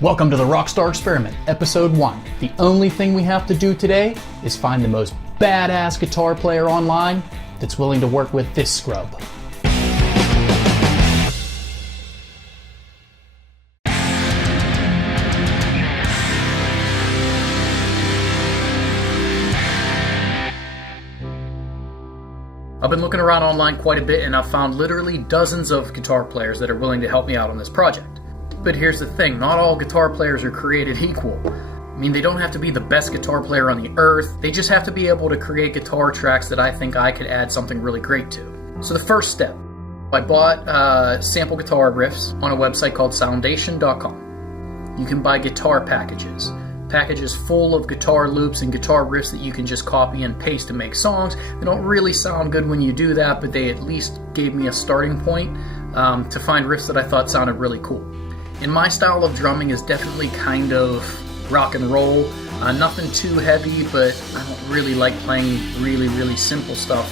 Welcome to the Rockstar Experiment, Episode 1. The only thing we have to do today is find the most badass guitar player online that's willing to work with this scrub. I've been looking around online quite a bit and I've found literally dozens of guitar players that are willing to help me out on this project. But here's the thing, not all guitar players are created equal. I mean, they don't have to be the best guitar player on the earth, they just have to be able to create guitar tracks that I think I could add something really great to. So the first step, I bought sample guitar riffs on a website called soundation.com. You can buy guitar packages full of guitar loops and guitar riffs that you can just copy and paste to make songs. They don't really sound good when you do that, but they at least gave me a starting point to find riffs that I thought sounded really cool. And my style of drumming is definitely kind of rock and roll. Nothing too heavy, but I don't really like playing really simple stuff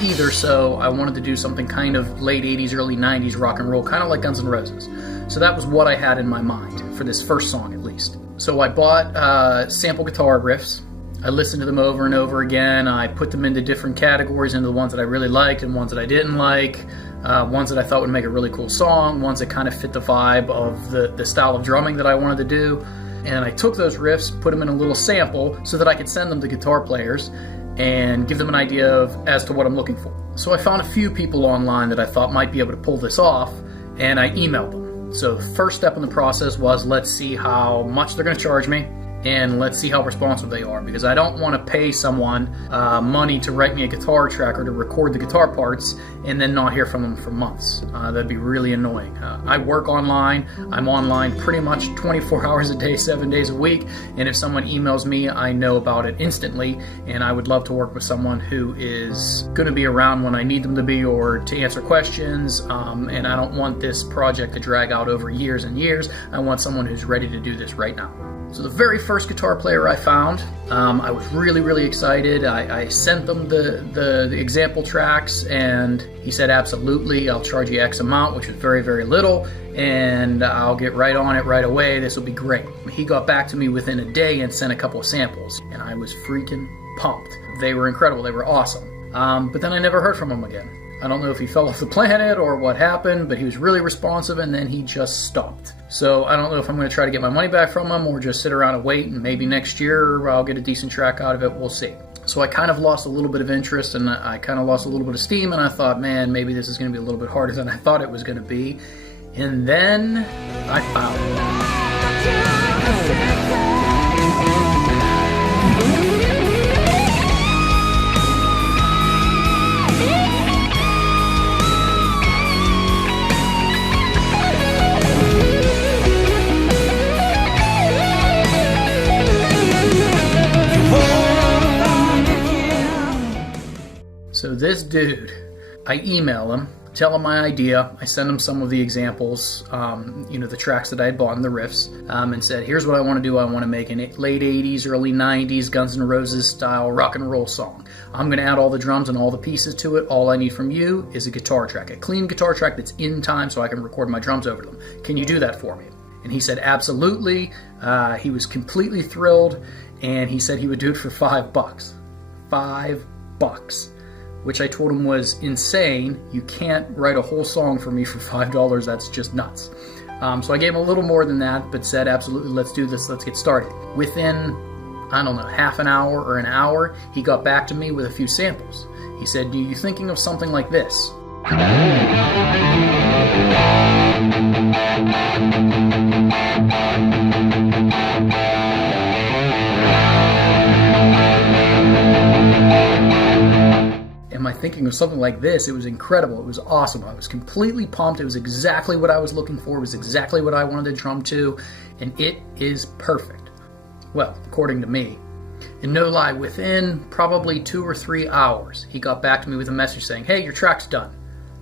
either, so I wanted to do something kind of late 80s, early 90s rock and roll, kind of like Guns N' Roses. So that was what I had in my mind, for this first song at least. So I bought sample guitar riffs. I listened to them over and over again. I put them into different categories, into the ones that I really liked and ones that I didn't like. Ones that I thought would make a really cool song, ones that kind of fit the vibe of the style of drumming that I wanted to do. And I took those riffs, put them in a little sample so that I could send them to guitar players and give them an idea as to what I'm looking for. So I found a few people online that I thought might be able to pull this off, and I emailed them. So the first step in the process was, let's see how much they're going to charge me, and let's see how responsive they are, because I don't want to pay someone money to write me a guitar track or to record the guitar parts and then not hear from them for months. That'd be really annoying. I work online. I'm online pretty much 24 hours a day, 7 days a week, and if someone emails me, I know about it instantly, and I would love to work with someone who is going to be around when I need them to be or to answer questions, and I don't want this project to drag out over years and years. I want someone who's ready to do this right now. So the very first guitar player I found, I was really excited. I sent them the example tracks, and he said, absolutely, I'll charge you X amount, which was very little, and I'll get right on it right away. This will be great. He got back to me within a day and sent a couple of samples, and I was freaking pumped. They were incredible. They were awesome. But then I never heard from him again. I don't know if he fell off the planet or what happened, but he was really responsive and then he just stopped. So I don't know if I'm going to try to get my money back from him or just sit around and wait, and maybe next year I'll get a decent track out of it. We'll see. So I kind of lost a little bit of interest and I kind of lost a little bit of steam, and I thought, man, maybe this is going to be a little bit harder than I thought it was going to be. And then I found it. So this dude, I email him, tell him my idea, I send him some of the examples, the tracks that I had bought in the riffs, and said, here's what I want to do. I want to make a late 80s, early 90s Guns N' Roses style rock and roll song. I'm going to add all the drums and all the pieces to it. All I need from you is a guitar track, a clean guitar track that's in time so I can record my drums over them. Can you do that for me? And he said, absolutely. He was completely thrilled, and he said he would do it for $5. $5. Which I told him was insane. You can't write a whole song for me for $5. That's just nuts. So I gave him a little more than that, but said, absolutely, let's do this. Let's get started. Within, I don't know, half an hour or an hour, he got back to me with a few samples. He said, are you thinking of something like this? Am I thinking of something like this? It was incredible. It was awesome. I was completely pumped. It was exactly what I was looking for. It was exactly what I wanted to drum to, and it is perfect. Well, according to me. And no lie, within probably 2 or 3 hours, he got back to me with a message saying, hey, your track's done.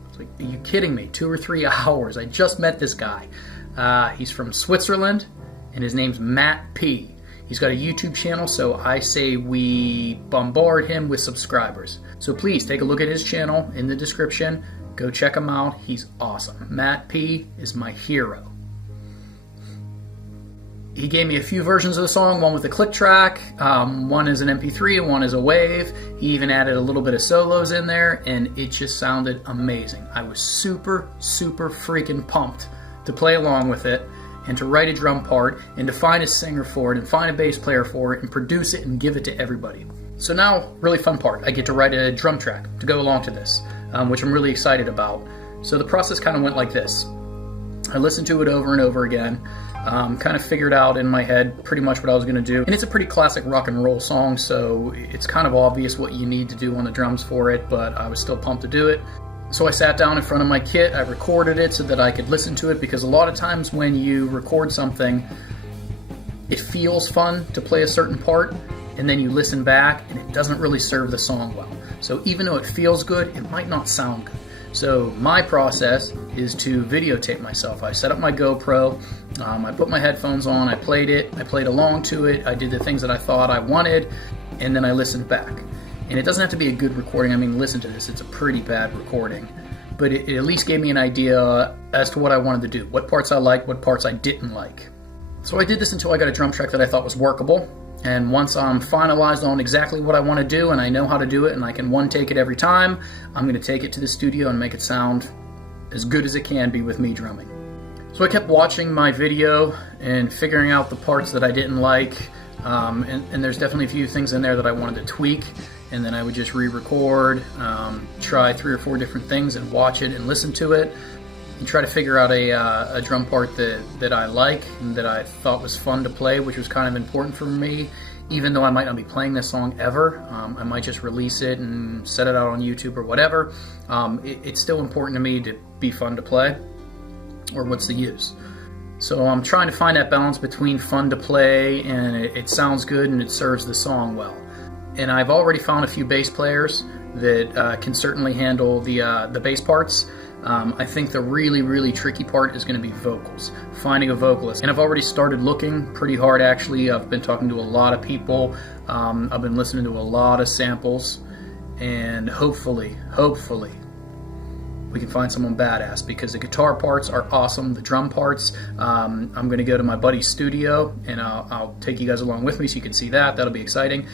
I was like, are you kidding me? 2 or 3 hours. I just met this guy. He's from Switzerland, and his name's Matt P. He's got a YouTube channel, so I say we bombard him with subscribers. So please take a look at his channel in the description. Go check him out. He's awesome. Matt P is my hero. He gave me a few versions of the song, one with a click track, one is an MP3 and one is a wave. He even added a little bit of solos in there, and it just sounded amazing. I was super freaking pumped to play along with it and to write a drum part and to find a singer for it and find a bass player for it and produce it and give it to everybody. So now, really fun part, I get to write a drum track to go along to this, which I'm really excited about. So the process kind of went like this. I listened to it over and over again, kind of figured out in my head pretty much what I was going to do. And it's a pretty classic rock and roll song, so it's kind of obvious what you need to do on the drums for it, but I was still pumped to do it. So I sat down in front of my kit, I recorded it so that I could listen to it, because a lot of times when you record something, it feels fun to play a certain part, and then you listen back and it doesn't really serve the song well. So even though it feels good, it might not sound good. So my process is to videotape myself. I set up my GoPro, I put my headphones on, I played along to it, I did the things that I thought I wanted, and then I listened back. And it doesn't have to be a good recording. I mean, listen to this, it's a pretty bad recording. But it at least gave me an idea as to what I wanted to do, what parts I liked, what parts I didn't like. So I did this until I got a drum track that I thought was workable. And once I'm finalized on exactly what I want to do and I know how to do it and I can one take it every time, I'm going to take it to the studio and make it sound as good as it can be with me drumming. So I kept watching my video and figuring out the parts that I didn't like, and there's definitely a few things in there that I wanted to tweak, and then I would just re-record, try 3 or 4 different things and watch it and listen to it and try to figure out a drum part that I like and that I thought was fun to play, which was kind of important for me. Even though I might not be playing this song ever, I might just release it and set it out on YouTube or whatever. It's still important to me to be fun to play, or what's the use? So I'm trying to find that balance between fun to play and it sounds good and it serves the song well. And I've already found a few bass players that can certainly handle the bass parts. I think the really tricky part is going to be vocals, finding a vocalist. And I've already started looking pretty hard, actually. I've been talking to a lot of people. I've been listening to a lot of samples, and hopefully we can find someone badass, because the guitar parts are awesome, the drum parts. I'm going to go to my buddy's studio and I'll take you guys along with me so you can see that. That'll be exciting.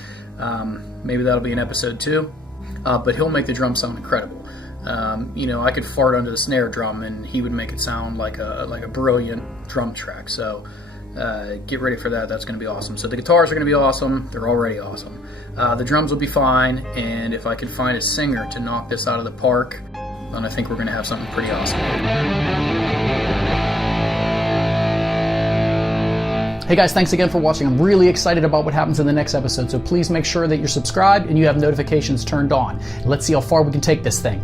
Maybe that'll be an episode 2, but he'll make the drum sound incredible. You know, I could fart under the snare drum and he would make it sound like a brilliant drum track. So get ready for that. That's going to be awesome. So the guitars are going to be awesome. They're already awesome. The drums will be fine, and if I can find a singer to knock this out of the park, then I think we're going to have something pretty awesome. Hey guys, thanks again for watching. I'm really excited about what happens in the next episode, so please make sure that you're subscribed and you have notifications turned on. Let's see how far we can take this thing.